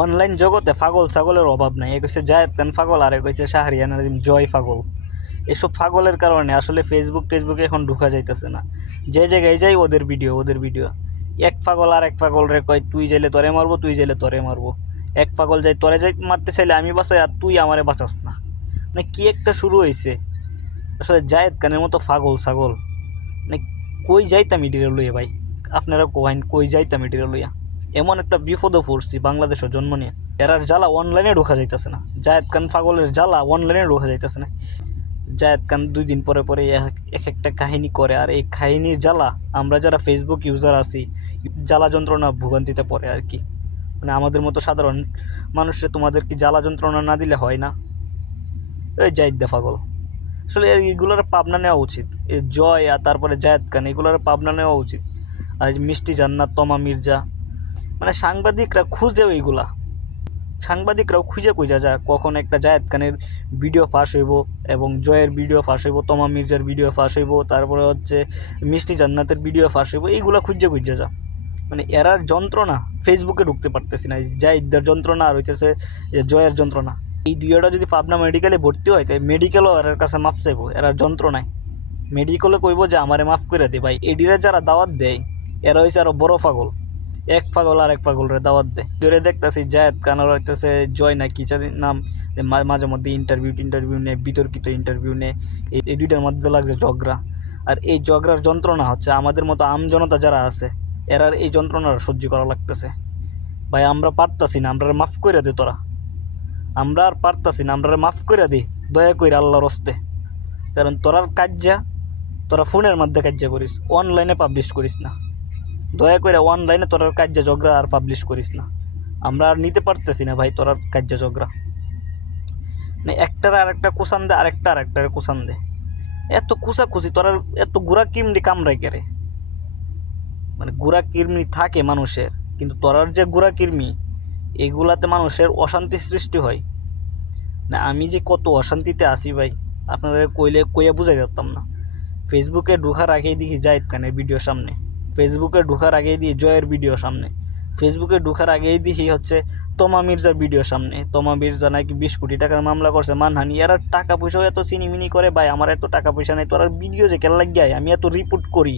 Online জগতে পাগল ছাগলের অভাব নাই। এক হচ্ছে জায়েদ খান পাগল, আর এক হচ্ছে শাহরিয়ার নাজিম জয় পাগল। এসব পাগলের কারণে আসলে টেসবুকে এখন ঢুকা যাইতেছে না। যে জায়গায় যাই ওদের ভিডিও। এক পাগল আর এক পাগল রে কয় তুই যাইলে তরে মারবো, তুই যাইলে তরে মারবো। এক পাগল যাই তরে যাই মারতে চাইলে আমি বাঁচাই, আর তুই আমারে বাঁচাস না। মানে কি একটা শুরু হয়েছে আসলে জায়েদ খানের মতো পাগল ছাগল। মানে কই যাইতাম এটিরে লইয়া ভাই, আপনারা কোহাইন কই যাইতাম এটিরে লইয়া। এমন একটা বিপদও পড়ছি বাংলাদেশের জন্ম নিয়ে। এরার জ্বালা অনলাইনে ঢোকা যাইতেছে না। জায়েদ খান পাগলের জ্বালা অনলাইনে ঢোকা যাইতেছে না। জায়েদ খান 2 দিন পরে পরে এক একটা কাহিনী করে, আর এই কাহিনীর জ্বালা আমরা যারা ফেসবুক ইউজার আছি জ্বালা যন্ত্রণা ভোগান্তিতে পড়ে আর কি। মানে আমাদের মতো সাধারণ মানুষে তোমাদের কি জ্বালা যন্ত্রণা না দিলে হয় না? ওই জায়েদ দা পাগল। আসলে এইগুলোর পাবনা নেওয়া উচিত। এই জয় আর তারপরে জায়েদ খান এগুলোর পাবনা নেওয়া উচিত। আর এই যে মিষ্টি জান্নাত, তমা মির্জা, মানে সাংবাদিকরা খুঁজেও এইগুলা, সাংবাদিকরাও খুঁজে যায় কখন একটা জায়েদ খানের ভিডিও ফাঁস হইব এবং জয়ের ভিডিও ফাঁস হইব, তমা মির্জার ভিডিও ফাঁস হইব, তারপরে হচ্ছে মিষ্টি জান্নাতের ভিডিও ফাঁস হইব। এইগুলো খুঁজে যা, মানে এরার যন্ত্রণা ফেসবুকে ঢুকতে পারতেছি না। জায়েদের যন্ত্রণা আর হইতেছে জয়ের যন্ত্রণা। এই দুইটা যদি পাবনা মেডিকেলে ভর্তি হয় তাই মেডিকেলও এর কাছে মাফ চাইব এরা যন্ত্রণায়। মেডিকেলে কইব যে আমারে মাফ করে দে ভাই। এডিরে যারা দাওয়াত দেয় এরা হয়েছে আরও বড় পাগল। এক পাগল আর এক পাগলরে দাওয়াত দেয়। ধরে দেখতেছি জায়েদ খান আর হইতেছে জয় না কি জানি নাম, মাঝে মধ্যে ইন্টারভিউ নেয়, বিতর্কিত ইন্টারভিউ নেয়। এই দুইটার মধ্যে লাগছে ঝগড়া। আর এই ঝগড়ার যন্ত্রণা হচ্ছে আমাদের মতো আমজনতা যারা আছে এরার এই যন্ত্রণার সহ্য করা লাগতেছে। ভাই আমরা পারতাছি না, আমরা মাফ করে দে তোরা। আমরা আর পারতাছি না, আমরা মাফ করে দিই দয়া করে আল্লাহর হস্তে। কারণ তোরার কাজ্যা তোরা ফোনের মধ্যে কাজ্যা করিস, অনলাইনে পাবলিশ করিস না। দয়া করে অনলাইনে তোরার কাজ্যা ঝগড়া আর পাবলিশ করিস না। আমরা আর নিতে পারতেছি না ভাই তোরার কাজ্যা ঝগড়া। মানে একটার আর একটা কুসান দে, আরেকটার কুসান দে। এত কুচাকুচি তোরার, এত গুড়া কিমনি কামড়াই কেরে। মানে গুড়া কিরমি থাকে মানুষের, কিন্তু তোরার যে গুড়া কিরমি এগুলাতে মানুষের অশান্তি সৃষ্টি হয়। না আমি যে কত অশান্তিতে আছি ভাই, আপনারা কইয়া বুঝাই পারতাম না। ফেসবুকে ঢোকার আগেই দেখি জায়েদ খানের ভিডিও সামনে, ফেসবুকে ঢোকার আগেই দিয়ে জয়ের ভিডিও সামনে, ফেসবুকে ঢোকার আগেই দেখি হচ্ছে তমা মির্জার ভিডিও সামনে। তমা মির্জা নাকি 20 কোটি টাকার মামলা করছে মানহানি। এরা টাকা পয়সাও এত চিনিমিনি করে ভাই, আমার এত টাকা পয়সা নেই, তোর ভিডিও যে কেন লাগিয়ে আমি এত রিপোর্ট করি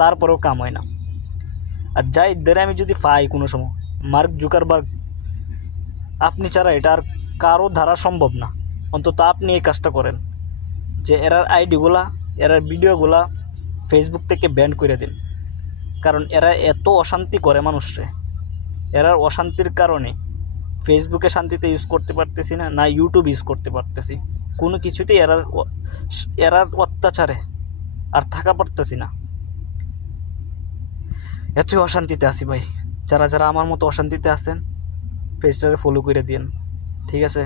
তারপরেও কাম হয় না। আর জায়েদদের আমি যদি পাই কোনো সময়, মার্ক জুকারবার্গ আপনি ছাড়া এটা আর কারো ধারা সম্ভব না। অন্তত আপনি এই কাজটা করেন যে এরার আইডিগুলা, এরার ভিডিওগুলা ফেসবুক থেকে ব্যান করে দিন। কারণ এরা এত অশান্তি করে মানুষরে। এরার অশান্তির কারণে ফেসবুকে শান্তিতে ইউজ করতে পারতেছি না, না ইউটিউব ইউজ করতে পারতেছি। কোনো কিছুতেই এরার অত্যাচারে আর থাকা পারতেছি না। এতই অশান্তিতে আছি ভাই। যারা যারা আমার মতো অশান্তিতে আছেন পেজটারে ফলো করে দিন, ঠিক আছে?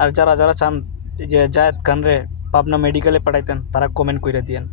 আর যারা যারা চান যে জায়েদ খানরে পাবনা মেডিকেলে পাঠাইতেন তারা কমেন্ট করে দিয়েন।